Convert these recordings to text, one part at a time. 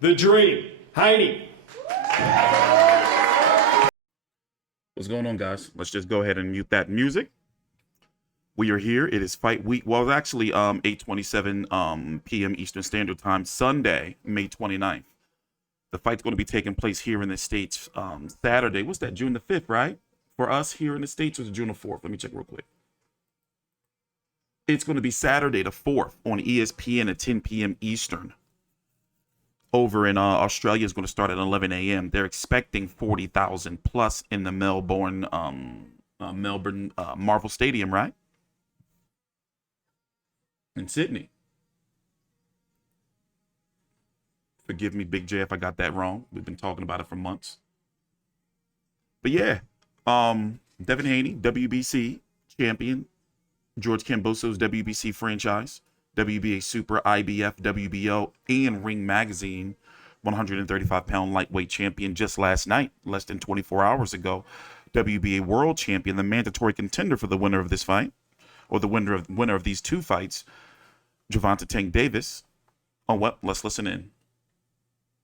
the Dream, Haney. What's going on, guys? Let's just go ahead and mute that music. We are here. It is fight week. Well, it's actually 8:27 p.m. Eastern Standard Time, Sunday, May 29th. The fight's going to be taking place here in the States Saturday. What's that, June the 5th, right? For us here in the States, or is it June the 4th? Let me check real quick. It's going to be Saturday the 4th on ESPN at 10 p.m. Eastern. Over in Australia is going to start at 11 a.m. They're expecting 40,000 plus in the Melbourne Marvel Stadium, right? In Sydney. Forgive me, Big J, if I got that wrong. We've been talking about it for months. But yeah, Devin Haney, WBC champion. George Kambosos, WBC franchise. WBA Super, IBF, WBO, and Ring Magazine 135-pound lightweight champion just last night, less than 24 hours ago. WBA World Champion, the mandatory contender for the winner of this fight, or the winner of these two fights, Gervonta Tank Davis. Oh, well, let's listen in.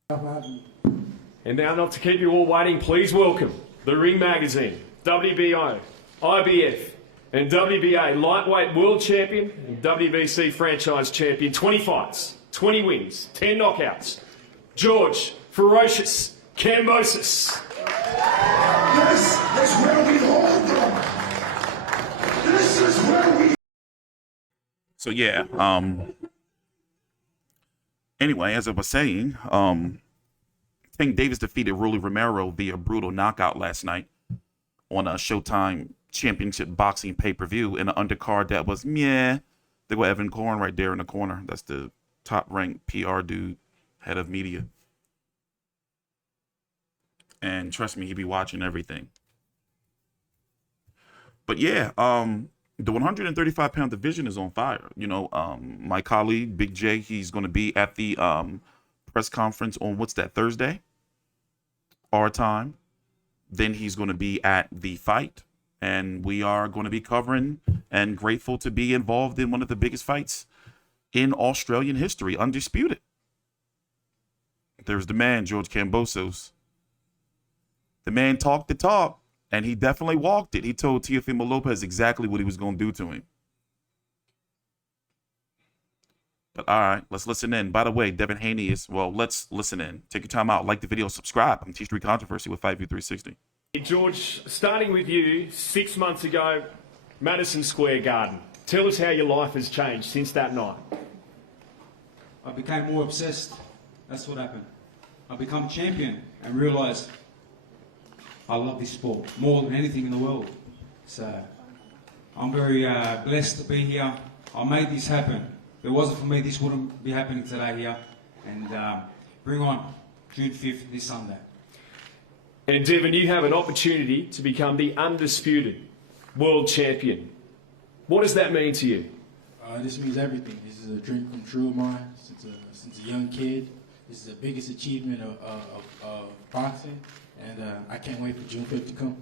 And now, not to keep you all waiting, please welcome the Ring Magazine, WBO, IBF, and WBA lightweight world champion and WBC franchise champion. 20 fights, 20 wins, 10 knockouts. George Ferocious Kambosos. This is where we hold them. This is where we. So yeah, anyway, as I was saying, Tank Davis defeated Rolly Romero via brutal knockout last night on a Showtime championship boxing pay-per-view in an undercard that was meh. They got Evan Korn right there in the corner. That's the top-ranked PR dude, head of media. And trust me, he be watching everything. But yeah, the 135-pound division is on fire. You know, my colleague, Big J, he's going to be at the press conference on, what's that, Thursday? Our time. Then he's going to be at the fight. And we are going to be covering and grateful to be involved in one of the biggest fights in Australian history, undisputed. There's the man, George Kambosos. The man talked the talk, and he definitely walked it. He told Teofimo Lopez exactly what he was going to do to him. But all right, let's listen in. By the way, Devin Haney is, well, let's listen in. Take your time out. Like the video, subscribe. I'm T3 Controversy with Fight View 360. George, starting with you, 6 months ago, Madison Square Garden. Tell us how your life has changed since that night. I became more obsessed. That's what happened. I become champion and realised I love this sport more than anything in the world. So I'm very blessed to be here. I made this happen. If it wasn't for me, this wouldn't be happening today here. And bring on June 5th, this Sunday. And Devin, you have an opportunity to become the undisputed world champion. What does that mean to you? This means everything. This is a dream come true of mine since a young kid. This is the biggest achievement of boxing, and I can't wait for June 5th to come.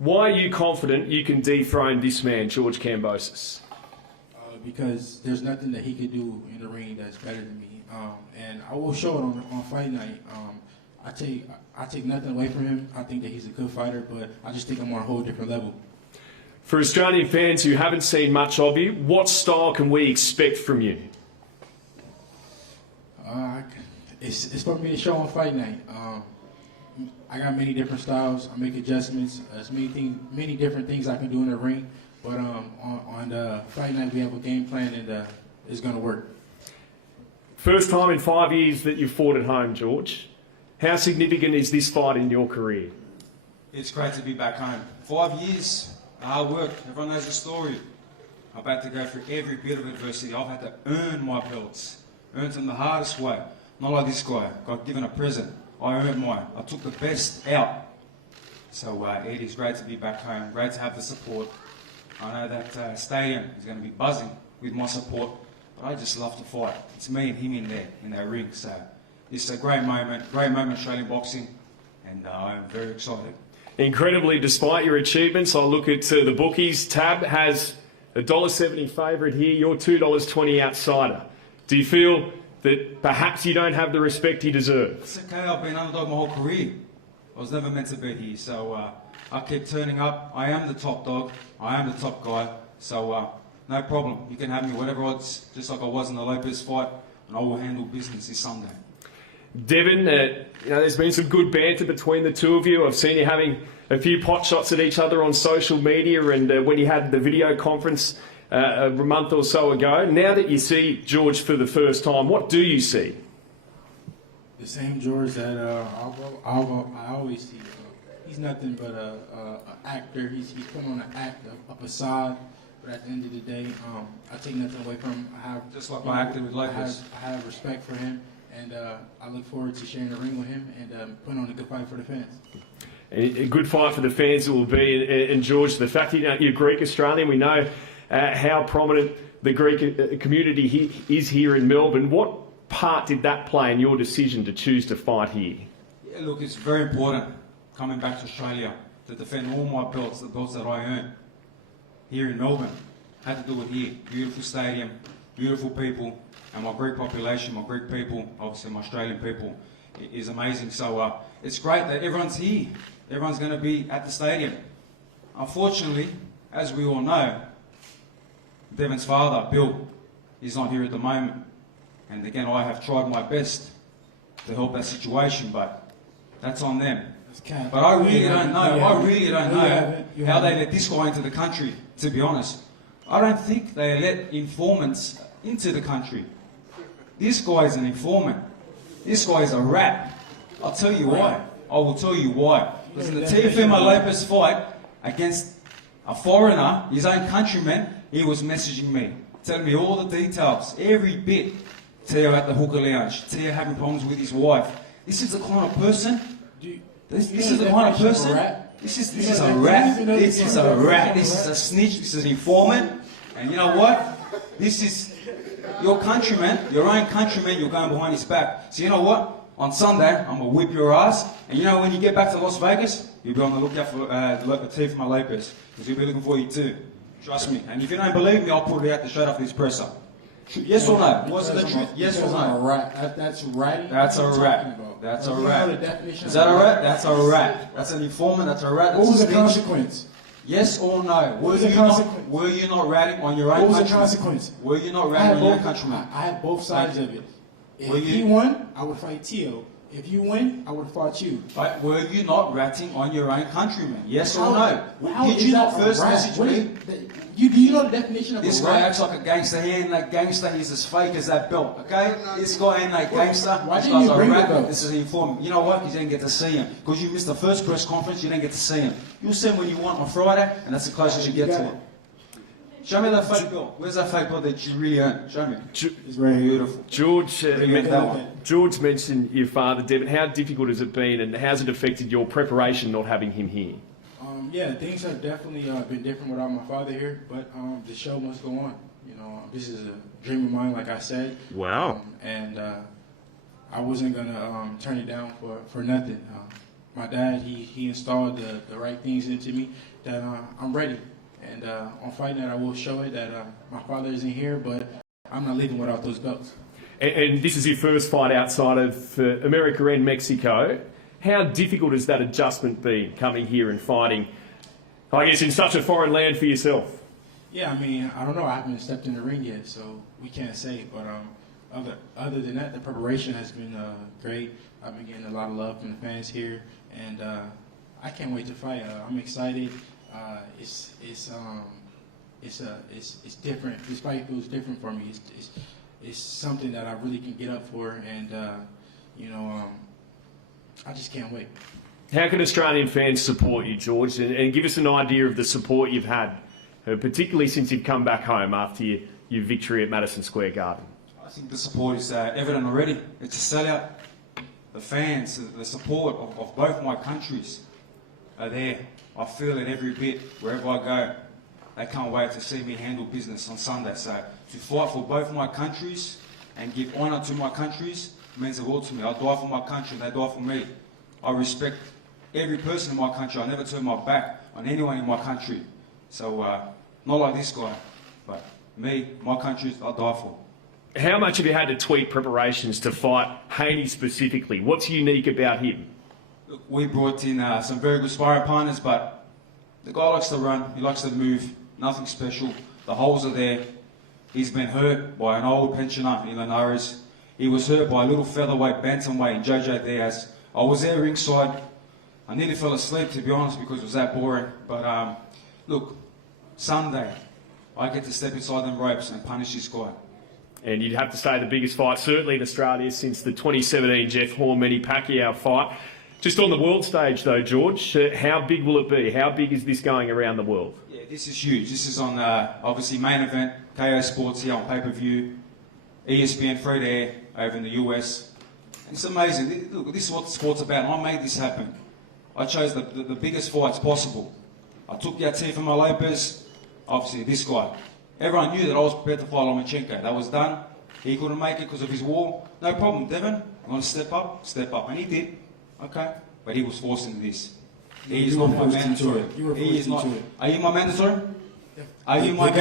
Why are you confident you can dethrone this man, George Kambosos? Because there's nothing that he could do in the ring that's better than me, and I will show it on fight night. I take nothing away from him. I think that he's a good fighter, but I just think I'm on a whole different level. For Australian fans who haven't seen much of you, what style can we expect from you? It's for me to show on fight night. I got many different styles. I make adjustments. There's many different things I can do in the ring. But on the fight night, we have a game plan, and it's going to work. First time in 5 years that you've fought at home, George. How significant is this fight in your career? It's great to be back home. 5 years, hard work. Everyone knows the story. I've had to go through every bit of adversity. I've had to earn my belts. Earned them the hardest way. Not like this guy. Got given a present. I earned mine. I took the best out. So it is great to be back home. Great to have the support. I know that stadium is going to be buzzing with my support. But I just love to fight. It's me and him in there, in that ring. So it's a great moment Australian boxing, and I'm very excited. Incredibly, despite your achievements, I look at the bookies. Tab has a $1.70 favourite here. You're $2.20 outsider. Do you feel that perhaps you don't have the respect you deserve? It's okay, I've been underdog my whole career. I was never meant to be here, so I keep turning up. I am the top dog, I am the top guy, so no problem. You can have me whatever odds, just like I was in the Lopez fight, and I will handle business this Sunday. Devin, there's been some good banter between the two of you. I've seen you having a few pot shots at each other on social media, and when you had the video conference a month or so ago. Now that you see George for the first time, what do you see? The same George that I always see. He's nothing but an actor. He's put on an act, a facade. But at the end of the day, I take nothing away from him. I have, just like I acted with Lopez. I have respect for him, and I look forward to sharing the ring with him and putting on a good fight for the fans. A good fight for the fans it will be. And George, the fact that you're Greek Australian, we know how prominent the Greek community is here in Melbourne. What part did that play in your decision to choose to fight here? Yeah, look, it's very important coming back to Australia to defend all my belts, the belts that I earned here in Melbourne. Had to do it here. Beautiful stadium, beautiful people, and my Greek population, my Greek people, obviously my Australian people, is amazing. So it's great that everyone's here. Everyone's going to be at the stadium. Unfortunately, as we all know, Devin's father, Bill, is not here at the moment. And again, I have tried my best to help that situation, but that's on them. But I really don't know. How they let this guy into the country, to be honest. I don't think they let informants into the country. This guy is an informant. This guy is a rat. I'll tell you why. I will tell you why. Because in the Teofimo Lopez fight against a foreigner, his own countryman, he was messaging me, telling me all the details, every bit. Teo at the hookah lounge, Teo having problems with his wife. This is the kind of person. This is the kind of person. This is a rat. This is a rat. This is a snitch. This is an informant. And you know what? This is your countryman, your own countryman. You're going behind his back. So you know what? On Sunday, I'm gonna whip your ass. And you know when you get back to Las Vegas, you'll be on the lookout for Teofimo Lopez, because he'll be looking for you too. Trust me. And if you don't believe me, I'll put it out straight after this presser. Yes or no? Was it the truth? Yes or no? That's right. That's a rat. That's a rat. Is that a rat? That's a rat. That's an informant. That's a rat. What was the consequence? Yes or no? Were you not ratting on your own countryman? What was the consequence? Were you not ratting on your countryman? I had both sides of it. If he won, I would fight Teo. If you win, I would have fought you. But were you not ratting on your own countryman? Yes or no? How Did you not first message me? Do you know the definition of this a guy rat? acts like a gangster. He ain't that gangster. He's as fake as that belt. Okay? This guy ain't that gangster. Why this didn't guy's you a bring rat. the belt? This is an informant. You know what? You didn't get to see him because you missed the first press conference. You didn't get to see him. You'll see him when you want on Friday, and that's the closest you get to him. Show me that fake belt. Where's that fake belt that you really earned? Show me. It's very beautiful. George mentioned your father, Devin. How difficult has it been, and how's it affected your preparation not having him here? Yeah, things have definitely been different without my father here, but the show must go on. You know, this is a dream of mine, like I said. Wow. And I wasn't gonna turn it down for nothing. My dad, he installed the right things into me that I'm ready. And on Fight Night, I will show it that my father isn't here, but I'm not leaving without those belts. And this is your first fight outside of America and Mexico. How difficult has that adjustment been, coming here and fighting, I guess, in such a foreign land for yourself? Yeah, I mean, I don't know. I haven't stepped in the ring yet, so we can't say. But other than that, the preparation has been great. I've been getting a lot of love from the fans here, and I can't wait to fight. I'm excited. It's different. This fight feels different for me. It's something that I really can get up for, and I just can't wait. How can Australian fans support you, George, and give us an idea of the support you've had, particularly since you've come back home after your victory at Madison Square Garden? I think the support is evident already. It's a sellout. The fans, the support of both my countries are there. I feel it every bit wherever I go. They can't wait to see me handle business on Sunday. So to fight for both my countries and give honour to my countries means the world to me. I die for my country, they die for me. I respect every person in my country. I never turn my back on anyone in my country. So not like this guy, but me, my country, I die for. how much have you had to tweak preparations to fight Haney specifically? What's unique about him? Look, we brought in some very good sparring partners, but the guy likes to run, he likes to move, nothing special. The holes are there. He's been hurt by an old pensioner in Linares. He was hurt by a little featherweight, bantamweight in JJ Diaz. I was there ringside. I nearly fell asleep, to be honest, because it was that boring. But look, Sunday, I get to step inside them ropes and punish this guy. And you'd have to say the biggest fight, certainly in Australia, since the 2017 Jeff Horn-Manny Pacquiao fight. Just on the world stage, though, George, how big will it be? How big is this going around the world? Yeah, this is huge. This is on, obviously, main event, KO Sports here on pay-per-view, ESPN free to air over in the US. It's amazing. Look, this is what the sport's about. I made this happen. I chose the biggest fights possible. I took Yatir from my Lopez, obviously this guy. Everyone knew that I was prepared to fight Lomachenko. That was done. He couldn't make it because of his war. No problem, Devin. I'm going to step up. And he did. Okay? But he was forced into this. He is not my mandatory. He is not. Are you my mandatory? Are you my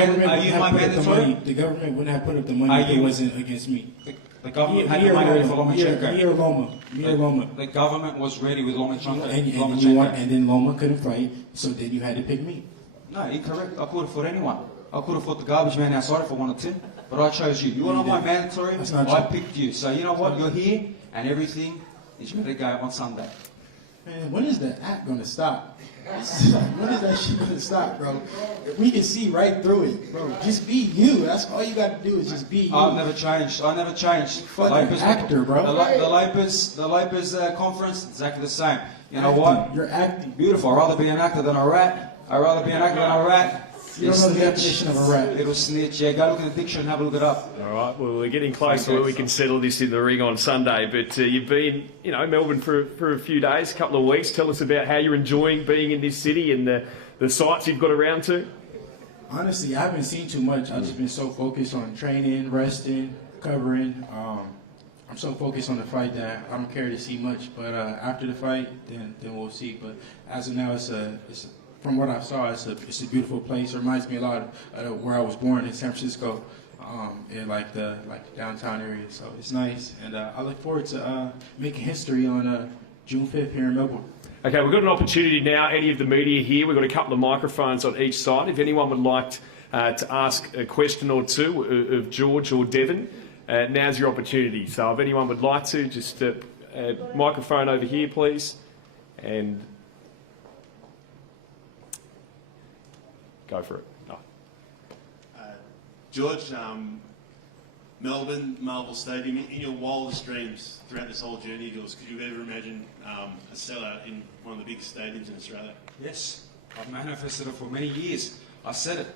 mandatory? The government wouldn't have put up the money if it wasn't against me. The government had the money ready for Lomachenko. Me or Loma. The government was ready with Lomachenko. And then Loma couldn't fight, so then you had to pick me. No, incorrect. I could have fought anyone. I could have fought the garbage man outside if I wanted to, but I chose you. You were not my mandatory. I picked you. So you know what? You're here, and everything is going to go on Sunday. Man, when is the act going to stop? When is that shit going to stop, bro? We can see right through it, bro. Just be you. That's all you got to do is just be you. I've never changed. I never changed. Fucking actor, bro. The Lopez conference, exactly the same. You know what? You're acting. Beautiful. I'd rather be an actor than a rat. I'd rather be an actor than a rat. You don't know the definition of a rat. Little snitch. Yeah, go look in the dictionary and have a look it up. All right, well, we're getting close to where we can settle this in the ring on Sunday, but you've been, Melbourne for a few days, a couple of weeks. Tell us about how you're enjoying being in this city and the sights you've got around to. Honestly, I haven't seen too much. I've just been so focused on training, resting, covering. I'm so focused on the fight that I don't care to see much, but after the fight, then we'll see. But as of now, from what I saw, it's a beautiful place. It reminds me a lot of where I was born in San Francisco, in like the downtown area. So it's nice, and I look forward to making history on June 5th here in Melbourne. Okay, we've got an opportunity now. Any of the media here, we've got a couple of microphones on each side. If anyone would like to ask a question or two of George or Devin, now's your opportunity. So if anyone would like to, just microphone over here, please, and go for it. Oh. George, Melbourne, Marvel Stadium, in your wildest dreams throughout this whole journey of yours, could you ever imagine a sellout in one of the biggest stadiums in Australia? Yes, I've manifested it for many years. I said it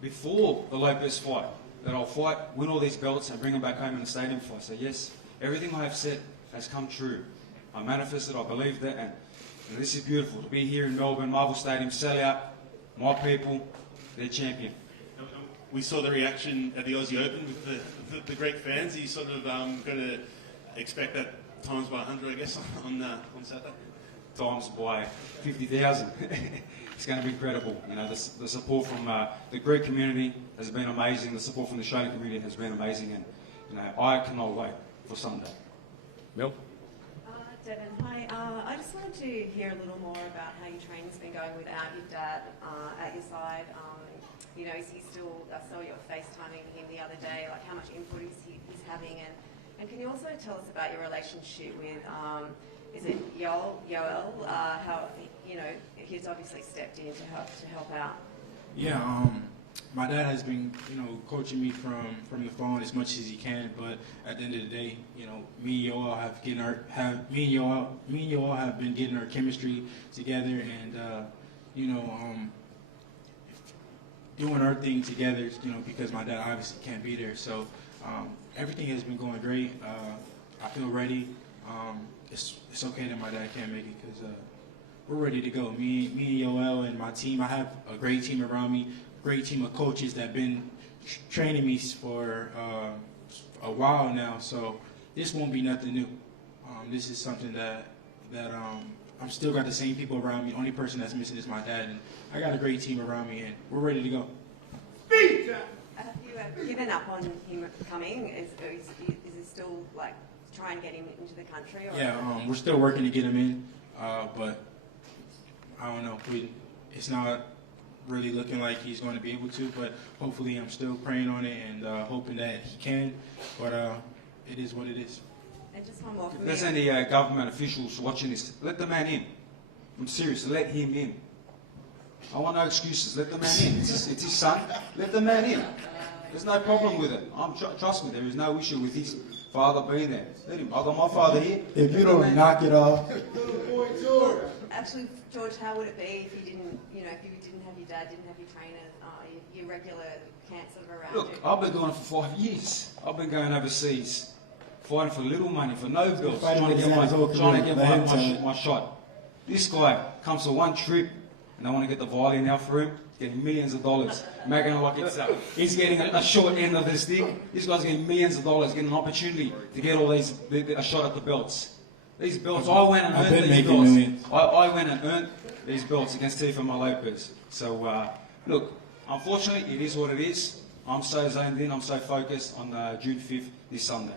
before the Lopez fight, that I'll fight, win all these belts and bring them back home in the stadium fight. So yes, everything I have said has come true. I manifested, I believe that, and this is beautiful. To be here in Melbourne, Marvel Stadium, sellout, my people, their champion. We saw the reaction at the Aussie Open with the Greek fans. Are you sort of going to expect that times by 100, I guess, on Saturday? Times by 50,000. It's going to be incredible. The support from the Greek community has been amazing. The support from the Australian community has been amazing, and I cannot wait for Sunday. Mel? Devin, hi. I just wanted to hear a little more about how your training's been going without your dad at your side. Is he still? I saw you FaceTiming him the other day. Like, how much input he's having, and can you also tell us about your relationship with? Is it Yoel? How he's obviously stepped in to help out. Yeah. My dad has been, coaching me from the phone as much as he can, but at the end of the day, me and Yoel have been getting our chemistry together, and doing our thing together, because my dad obviously can't be there. So everything has been going great. I feel ready. It's okay that my dad can't make it because we're ready to go. Me and Yoel and my team. I have a great team around me. Great team of coaches that have been training me for a while now, so this won't be nothing new. This is something that I'm still got the same people around me. Only person that's missing is my dad, and I got a great team around me, and we're ready to go. Have you ever given up on him coming? Is it still like trying to get him into the country? Or? Yeah, we're still working to get him in, but I don't know. It's not really looking like he's going to be able to, but hopefully I'm still praying on it and hoping that he can. But it is what it is. And just one more for If me. there's any government officials watching this, let the man in. I'm serious, let him in. I want no excuses, let the man in. It's his son, let the man in. There's no problem with it. Trust me, there is no issue with his father being there. Let him. I've got my father here. If you don't knock it off. Actually, George, how would it be if you didn't, if you didn't have your dad, didn't have your trainers, your regular camps sort of around Look, you? I've been doing it for 5 years. I've been going overseas, fighting for little money, for no bills, trying to get my shot. This guy comes for one trip, and I want to get the violin out for him, getting millions of dollars, making it like he's getting a short end of the stick. This guy's getting millions of dollars, getting an opportunity to get all these, a shot at the belts. These belts, I went and earned these belts. I went and earned these belts against Tifa Lopez. So, look, unfortunately, it is what it is. I'm so zoned in, I'm so focused on June 5th, this Sunday.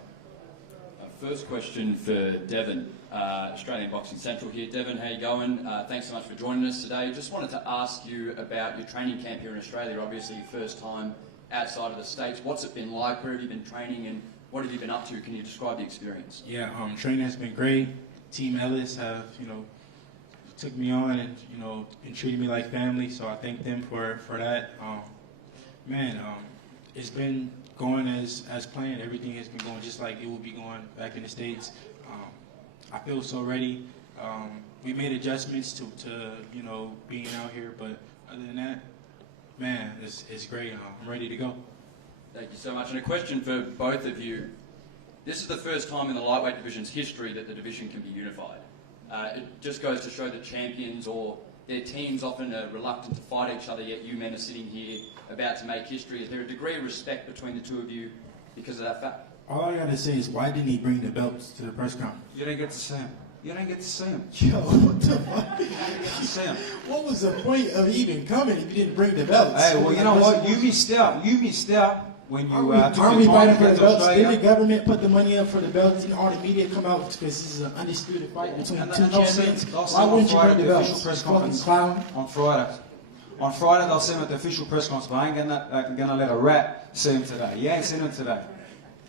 First question for Devin, Australian Boxing Central here. Devin, how you going? Thanks so much for joining us today. Just wanted to ask you about your training camp here in Australia. Obviously, your first time outside of the States. What's it been like? Where have you been training and what have you been up to? Can you describe the experience? Yeah, training has been great. Team Ellis have, took me on and, and treated me like family. So I thank them for that. It's been going as planned. Everything has been going just like it will be going back in the States. I feel so ready. We made adjustments to being out here, but other than that, man, it's great. I'm ready to go. Thank you so much. And a question for both of you. This is the first time in the lightweight division's history that the division can be unified. It just goes to show that champions or their teams often are reluctant to fight each other, yet you men are sitting here about to make history. Is there a degree of respect between the two of you because of that fact? All I gotta say is, why didn't he bring the belts to the press conference? You don't get to see him. You don't get to see him. Yo, what the fuck? You don't get to see him. What was the point of even coming if you didn't bring the belts? Hey, well, you know what? You missed out. You missed out when you Aren't took we the time fighting to for get the to belts? Australia. Didn't the government put the money up for the belts and all the media come out because this is an undisputed fight between And two they'll see champions? him- they'll see Why him on wouldn't you Friday bring the at the belts? official press Fucking conference. clown. On Friday. On Friday, they'll see him at the official press conference, but I ain't gonna let a rat see him today. You ain't seen him today.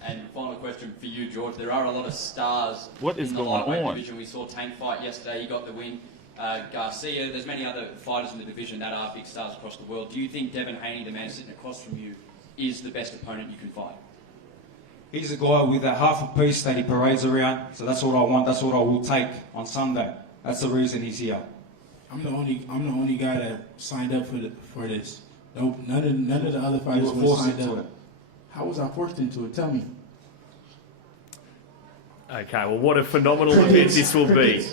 And final question for you, George. There are a lot of stars What is in the going lightweight on? division. We saw Tank fight yesterday. He got the win. Garcia. There's many other fighters in the division that are big stars across the world. Do you think Devin Haney, the man sitting across from you, is the best opponent you can fight? He's a guy with that half a piece that he parades around, so that's what I want, that's what I will take on Sunday. That's the reason he's here. I'm the only guy that signed up for this. No, none of the other fighters You were were forced signed into up. it. How was I forced into it? Tell me. Okay, well, what a phenomenal event this will be.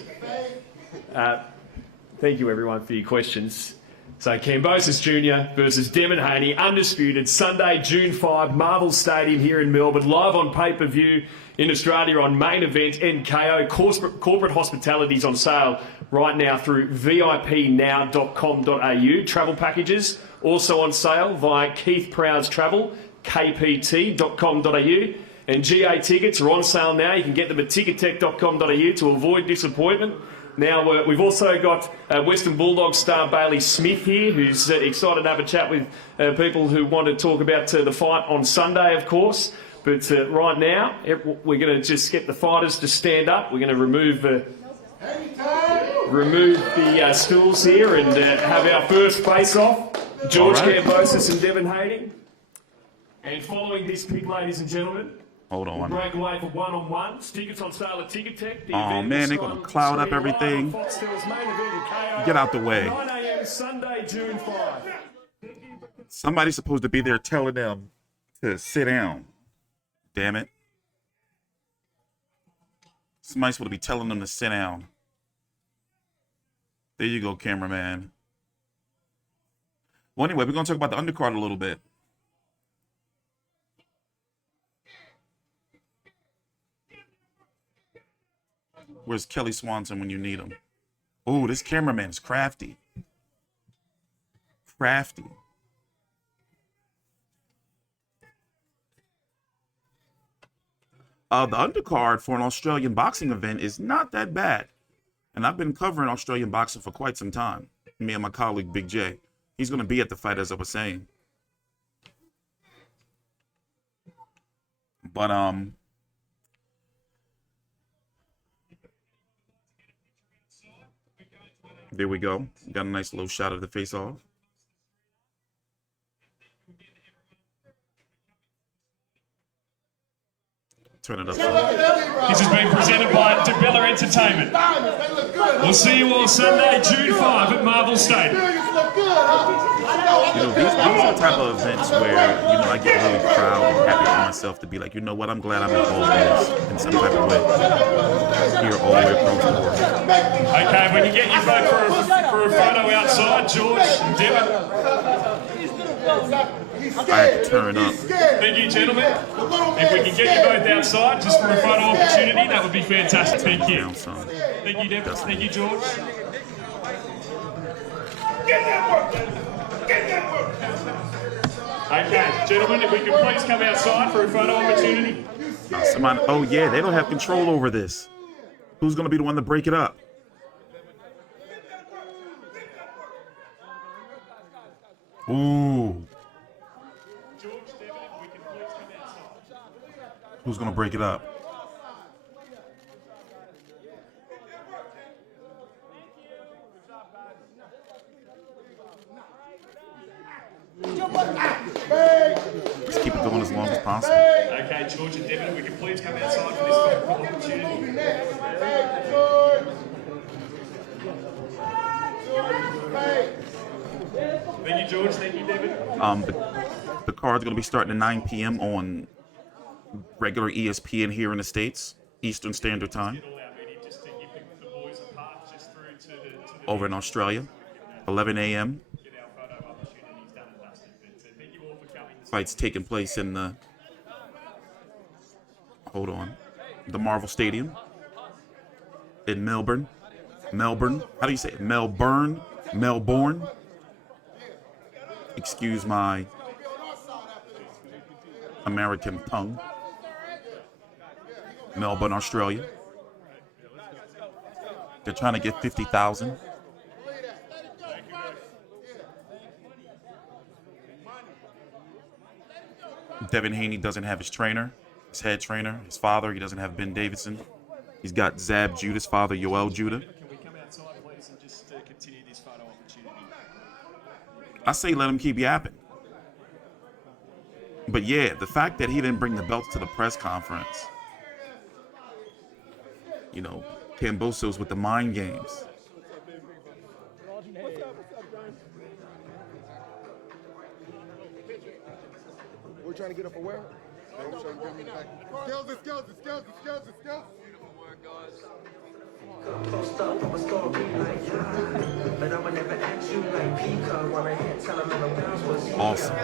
Thank you, everyone, for your questions. So, Kambosos Jr. versus Devin Haney, undisputed, Sunday, June 5, Marvel Stadium here in Melbourne, live on pay-per-view in Australia on Main Event NKO. Corporate hospitality's on sale right now through vipnow.com.au. Travel packages also on sale via Keith Prowse Travel, kpt.com.au. And GA tickets are on sale now. You can get them at tickettech.com.au to avoid disappointment. Now, we've also got Western Bulldogs star Bailey Smith here, who's excited to have a chat with people who want to talk about the fight on Sunday, of course. But right now, we're going to just get the fighters to stand up. We're going to remove the stools here and have our first face-off. George Kambosos and Devin Haney. And following this pick, ladies and gentlemen, Hold on. we'll break away for one-on-ones. Tickets on sale at Ticket Tech. Oh man, they're gonna cloud up everything. Get out the way. 9 a.m. Sunday, June 5. Somebody's supposed to be there telling them to sit down. Damn it. Somebody's supposed to be telling them to sit down. There you go, cameraman. Well, anyway, we're going to talk about the undercard a little bit. Where's Kelly Swanson when you need him? Oh, this cameraman is crafty. Crafty. The undercard for an Australian boxing event is not that bad. And I've been covering Australian boxing for quite some time. Me and my colleague, Big J. He's going to be at the fight, as I was saying. But, there we go. Got a nice little shot of the face-off. Turn it up. This has been presented by Gabriela Entertainment. We'll see you all Sunday, June 5 at Marvel Stadium. You know, these are the type of events where, you know, I get really proud and happy for myself to be like, you know what, I'm glad I'm involved in this in some type of way. Here all the way across the world. Okay, when you get your vote for a photo outside, George and Devin. I have to turn up. Thank you, gentlemen. If we can get you both outside just for a photo opportunity, that would be fantastic. Thank you. Thank you, Devin. Thank you, George. Okay, gentlemen, if we can please come outside for a photo opportunity. Oh yeah, they don't have control over this. Who's gonna be the one to break it up? Ooh. Who's gonna break it up? Let's keep it going as long as possible. Okay, George and Devin, we can please come outside for this photo opportunity. Thank you, George. Thank you, Devin. The card's gonna be starting at 9 p.m. on regular ESPN here in the States, Eastern Standard Time. Over in Australia, 11 a.m. Fights taking place in the, the Marvel Stadium in Melbourne. How do you say it? Melbourne. Excuse my American tongue. Melbourne, Australia. They're trying to get 50,000. Devin Haney doesn't have his trainer, his head trainer, his father. He doesn't have Ben Davidson. He's got Zab Judah's father, Yoel Judah. Can we come outside, please, and just continue this photo opportunity? I say let him keep yapping. But yeah, the fact that he didn't bring the belts to the press conference. You know, Kambosos with the mind games. We're trying to get up a where? Awesome.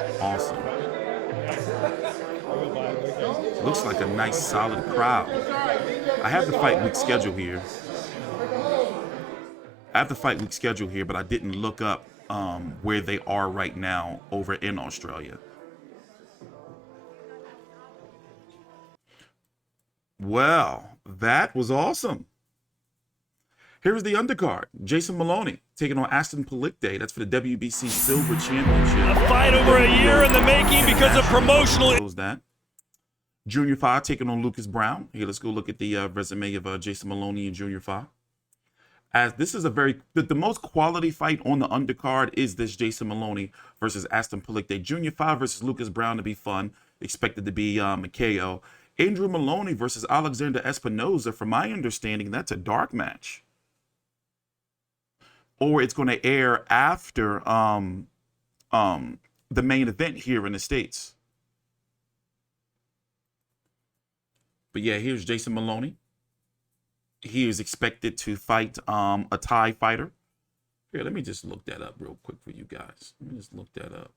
Looks like a nice solid crowd. I have the fight week schedule here. But I didn't look up where they are right now over in Australia. Well, that was awesome. Here's the undercard. Jason Moloney taking on Aston Palicte. That's for the WBC Silver Championship. A fight over a year in the making because of promotional. Close that. Junior Fa taking on Lucas Browne. Here, let's go look at the resume of Jason Moloney and Junior Fa. As this is the most quality fight on the undercard is this Jason Moloney versus Aston Palicte. Junior Fa versus Lucas Browne to be fun. Expected to be a KO. Andrew Moloney versus Alexander Espinoza. From my understanding, that's a dark match. Or it's going to air after the main event here in the States. But yeah, here's Jason Moloney. He is expected to fight a Thai fighter. Here, let me just look that up real quick for you guys. Let me just look that up.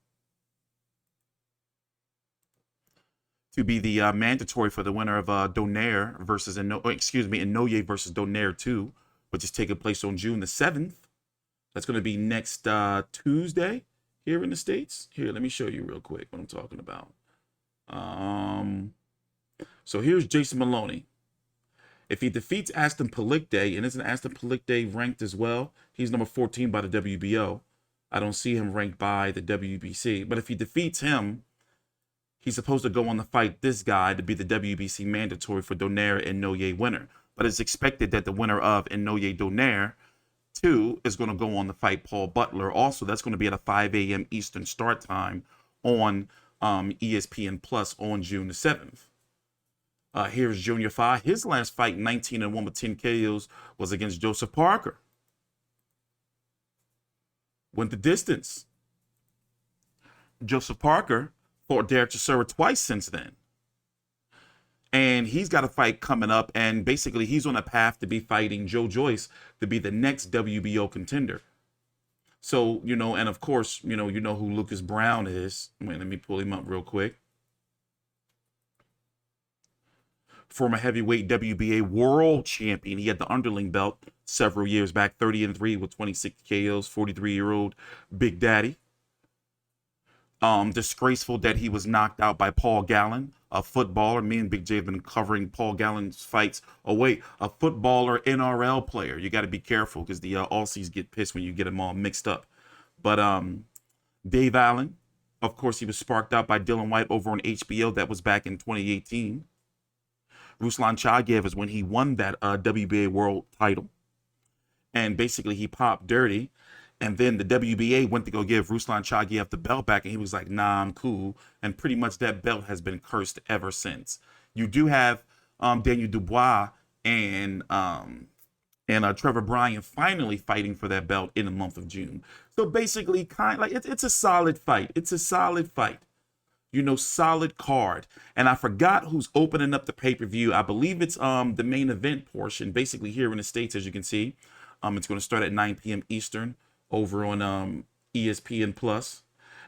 To be the mandatory for the winner of Donaire versus Inoue versus Donaire 2, which is taking place on June the 7th. That's going to be next Tuesday here in the States. Here, let me show you real quick what I'm talking about. So here's Jason Moloney. If he defeats Aston Palicte, and isn't Aston Palicte ranked as well? He's number 14 by the WBO. I don't see him ranked by the WBC. But if he defeats him, he's supposed to go on to fight this guy to be the WBC mandatory for Donaire and Inoue winner. But it's expected that the winner of Inoue Donaire 2 is going to go on to fight Paul Butler. Also, that's going to be at a 5 a.m. Eastern start time on ESPN Plus on June the 7th. Here's Junior Fa. His last fight, 19-1 with 10 KOs, was against Joseph Parker. Went the distance. Joseph Parker fought Derek Chisora twice since then. And he's got a fight coming up, and basically he's on a path to be fighting Joe Joyce to be the next WBO contender. So, you know, and of course, you know who Lucas Browne is. Wait, let me pull him up real quick. Former heavyweight WBA world champion. He had the underling belt several years back, 30-3 with 26 KOs, 43-year-old Big Daddy. Disgraceful that he was knocked out by Paul Gallen, a footballer. Me and Big J have been covering Paul Gallen's fights. Oh, wait, a footballer, NRL player. You got to be careful because the Aussies get pissed when you get them all mixed up. But Dave Allen, of course, he was sparked out by Dylan White over on HBO. That was back in 2018. Ruslan Chagayev is when he won that WBA world title. And basically he popped dirty. And then the WBA went to go give Ruslan Chagayev the belt back, and he was like, nah, I'm cool. And pretty much that belt has been cursed ever since. You do have Daniel Dubois and Trevor Bryan finally fighting for that belt in the month of June. So basically, it's a solid fight. It's a solid fight. You know, solid card. And I forgot who's opening up the pay-per-view. I believe it's the main event portion, basically here in the States, as you can see. It's going to start at 9 p.m. Eastern. Over on ESPN Plus,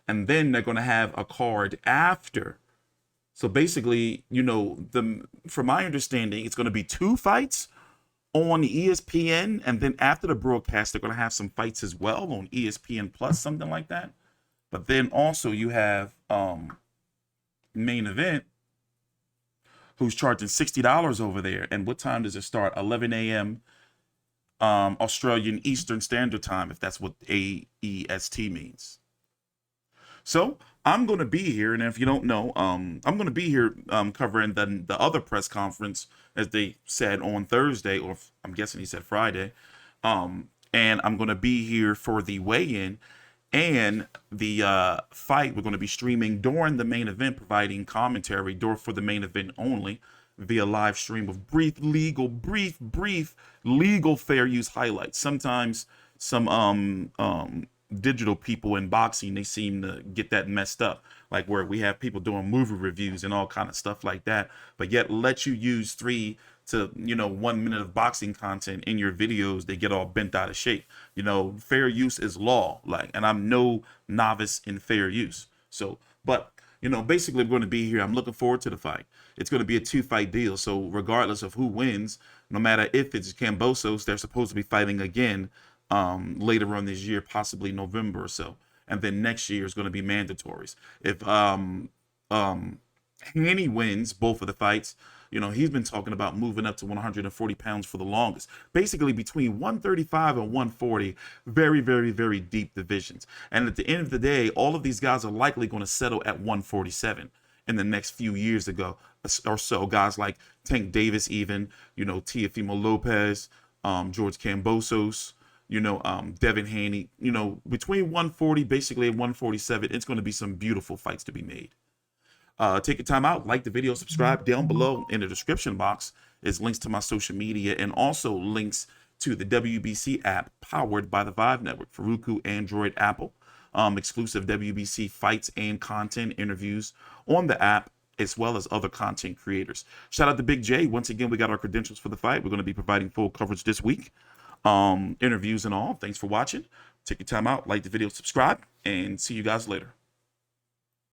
and then they're going to have a card after. So basically, you know, from my understanding, it's going to be 2 fights on ESPN, and then after the broadcast, they're going to have some fights as well on ESPN Plus, something like that. But then also you have main event, who's charging $60 over there. And what time does it start? 11 a.m. Australian Eastern Standard Time, if that's what AEST means. So I'm going to be here, and if you don't know, I'm going to be here covering the other press conference, as they said on Thursday, or I'm guessing he said Friday. And I'm going to be here for the weigh-in and the fight. We're going to be streaming during the main event, providing commentary for the main event only, via live stream of brief legal fair use highlights. Sometimes some digital people in boxing, they seem to get that messed up, like where we have people doing movie reviews and all kind of stuff like that, but yet let you use 3 to 1 minute of boxing content in your videos. They get all bent out of shape. You know, fair use is law, and I'm no novice in fair use. So, but basically I'm going to be here. I'm looking forward to the fight. It's going to be a 2-fight deal. So regardless of who wins, no matter if it's Kambosos, they're supposed to be fighting again later on this year, possibly November or so. And then next year is going to be mandatories. If Haney wins both of the fights, he's been talking about moving up to 140 pounds for the longest. Basically between 135 and 140, very, very, very deep divisions. And at the end of the day, all of these guys are likely going to settle at 147 in the next few years or so. Guys like Tank Davis, even, Teofimo Lopez, George Kambosos, Devin Haney, between 140, basically, and 147, it's going to be some beautiful fights to be made. Take your time out, like the video, subscribe. Down below in the description box is links to my social media and also links to the WBC app powered by the Vive Network for Roku, Android, Apple. Exclusive WBC fights and content interviews on the app, as well as other content creators. Shout out to Big J. Once again, we got our credentials for the fight. We're going to be providing full coverage this week. Interviews and all. Thanks for watching. Take your time out, like the video, subscribe, and see you guys later.